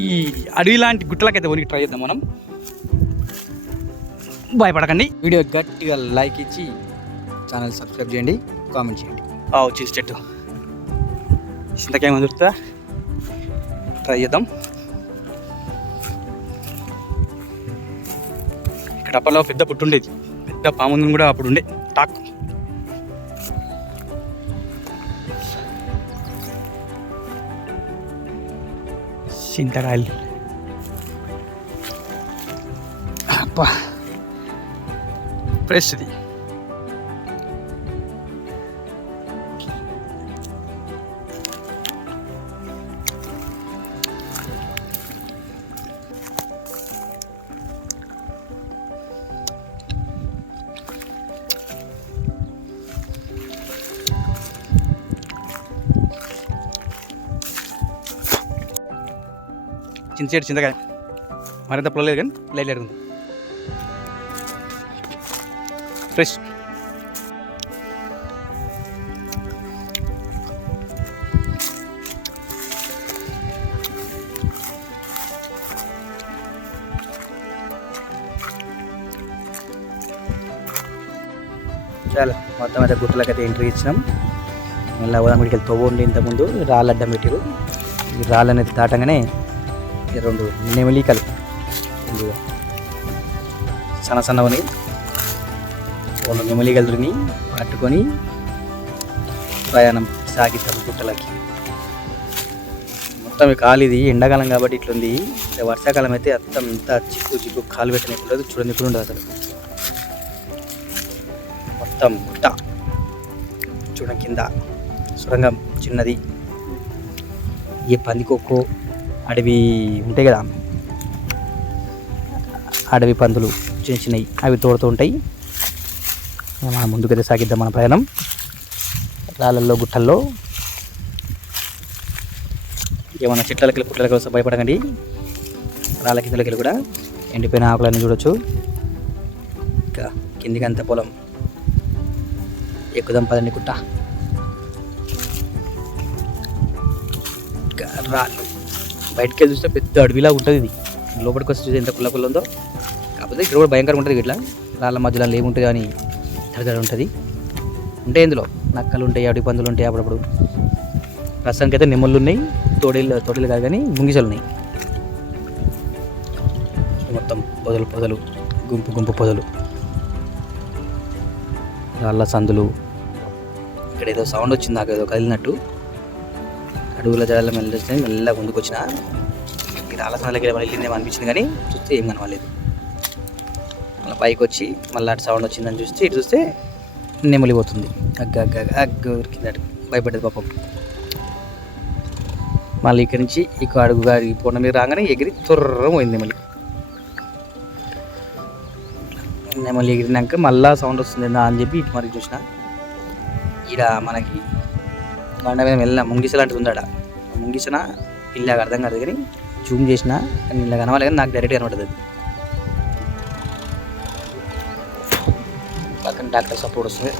ఈ అడవి లాంటి గుట్టలకైతే ఉనికి ట్రై చేద్దాం మనం. భయపడకండి. వీడియో గట్టిగా లైక్ ఇచ్చి ఛానల్ సబ్స్క్రైబ్ చేయండి, కామెంట్ చేయండి. వచ్చేసి చెట్టు చింతకాయ దొరుకుతుందా ట్రై చేద్దాం. ఇక్కడ అప్పట్లో పెద్ద పుట్టు ఉండేది, పెద్ద పాముందని కూడా అప్పుడు ఉండే టాక్. చింతకాయలు అప్పా ఫ్రెష్ది. చింతచేడు చింతకాయ మరింత పొలలేదు కానీ లైట్ ఉంది, ఫ్రెష్. చాలా మొత్తం అయితే గుట్టలకైతే ఎంట్రీ ఇచ్చినాం. మళ్ళీ ఉదాహరణకి వెళ్ళి తవ్వండి. ఇంతకుముందు రాళ్ళు అడ్డం పెట్టారు. ఈ రాళ్ళు అనేది దాటంగానే రెండు నెమలికలు సన్నసన్నవని రెండు నెమలికలని పట్టుకొని ప్రయాణం సాగిద్దాం గుట్టలకి. మొత్తం కాలు ఇది ఎండాకాలం కాబట్టి ఇట్లుంది. వర్షాకాలం అయితే అంత చిక్కు కాలు పెట్టినట్టు చూడండి, ఇప్పుడు ఉండదు అసలు. మొత్తం గుట్ట చూడండి, కింద సొరంగం చిన్నది. ఈ పందికొక్కు అడవి ఉంటాయి కదా, అడవి పందులు చిన్న చిన్నవి, అవి తోడుతూ ఉంటాయి. మనం ముందుకైతే సాగిద్దాం మన ప్రయాణం. రాళ్ళల్లో గుట్టల్లో ఏమన్నా చెట్లకి పుట్టలకి వస్తే భయపడకండి. రాళ్ళ కిందలకి కూడా ఎండిపోయిన ఆకులన్నీ చూడొచ్చు. ఇంకా కిందికి అంత పొలం. ఎక్కుదాం పదండి గుట్ట. రాళ్ళు బయటకి వెళ్ళి చూస్తే పెద్ద అడవిలా ఉంటుంది. ఇది లోపలికి వస్తే చూస్తే ఎంత కుల్ల ఉందో. కాకపోతే ఇక్కడ కూడా భయంకరంగా ఉంటుంది. ఇట్లా రాళ్ళ మధ్యలో ఏముంటుంది అని దడదడ ఉంటుంది. ఉంటాయి ఇందులో నక్కలు ఉంటాయి, అడవి పందులు ఉంటాయి. అప్పుడప్పుడు ప్రస్తుతానికి అయితే నెమ్మలు ఉన్నాయి, తోడేళ్ళు కాదు కానీ ముంగిసలు ఉన్నాయి. మొత్తం పొదలు గుంపు పొదలు, రాళ్ళ సందులు. ఇక్కడ ఏదో సౌండ్ వచ్చింది నాకు, ఏదో కదిలినట్టు. అడుగుల జడాల మెల్లగా ముందుకు వచ్చిన ఈ రాళ్ళ సందులకి వెళ్ళిందేమో అనిపించింది, కానీ చూస్తే ఏం కనవలేదు. మళ్ళీ పైకి వచ్చి మళ్ళీ అటు సౌండ్ వచ్చిందని చూస్తే ఇటు చూస్తే నెమలిపోతుంది. అగ్గ కింద భయపడ్డది పాపం. మళ్ళీ ఇక్కడి నుంచి ఇక అడుగుగా పొండ మీద రాగానే ఎగిరి త్వరగా పోయింది నెమలి ఎగిరినాక మళ్ళీ సౌండ్ వస్తుంది అని చెప్పి ఇటు మరి చూసిన. ఈడ మనకి బండ మీద వెళ్ళిన ముంగిస లాంటిది ఉందాడ. ముంగిసన పిల్లగా అర్థం కాదు కానీ జూమ్ చేసిన కానీ ఇలా కనవాలి, కానీ నాకు డైరెక్ట్గా కనబడుతుంది. పక్కన డాక్టర్ సపోర్ట్ వస్తుంది.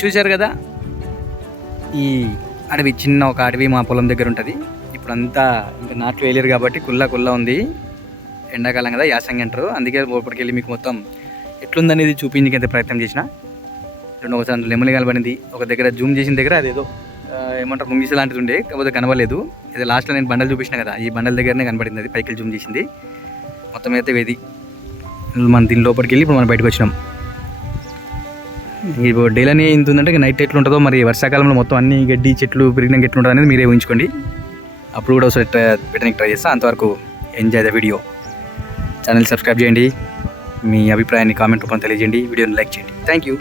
చూశారు కదా, ఈ అడవి చిన్న ఒక అడవి మా పొలం దగ్గర ఉంటుంది. ఇప్పుడు అంతా ఇంకా నాట్లు వేయలేరు కాబట్టి కుల్లా ఉంది. ఎండాకాలం కదా, యాసంగి అంటారు. అందుకే లోపలికి వెళ్ళి మీకు మొత్తం ఎట్లుందనేది చూపించడానికి ప్రయత్నం చేసిన. ఒకసారి లెమలి కనబడింది, ఒక దగ్గర జూమ్ చేసిన దగ్గర అదేదో ఏమంటారు ముంగిస లాంటిది ఉండే, కాకపోతే కనబడలేదు. ఇది లాస్ట్లో నేను బండలు చూపించిన కదా, ఈ బండల దగ్గరనే కనబడింది. అది పైకి జూమ్ చేసింది. మొత్తం అయితే వేది మనం దీని లోపలికి వెళ్ళి ఇప్పుడు మనం బయటకు వచ్చినాం. ఇప్పుడు డేలని ఇంత ఉందంటే నైట్ ఎట్లుంటుందో మరి, వర్షాకాలంలో మొత్తం అన్ని గడ్డి చెట్లు పెరిగినాక ఎట్లుంటుంది అనేది మీరే ఊహించుకోండి. అప్పుడు కూడా ఒకసారి పెట్టడానికి ట్రై చేస్తాను. అంతవరకు enjoy the video. Channel subscribe చేయండి, మీ అభిప్రాయాన్ని కామెంట్ రూపంలో తెలియజేయండి, వీడియోని లైక్ చేయండి. Thank you.